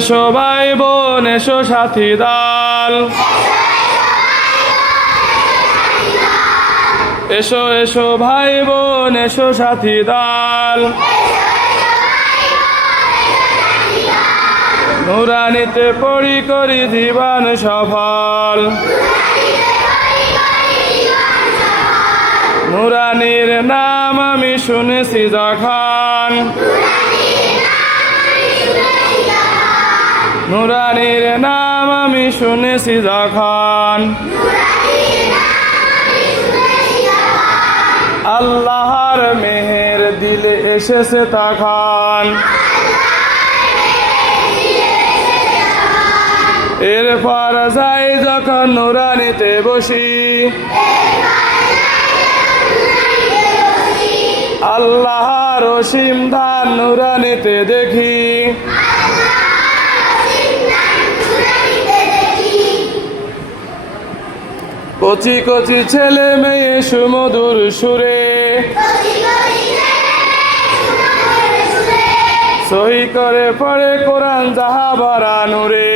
এসো ভাই বোন এসো সাথী দল, এসো এসো ভাই বোন এসো সাথী দল, নুরানিতে পড়ি করি জীবন সফল। নুরানির নাম আমি শুনেছি যখন, নুরানির নাম আমি শুনেছি যখন, আল্লাহর মেহের দিলে এসেছে তখন। এরপর যাই যখন নুরানিতে বসি, আল্লাহর অসীম দান নুরানিতে দেখি। কচি কচি ছেলে মেয়ে সুমধুর সুরে, সহি করে পড়ে কোরআন যাহা ভরা নূরে।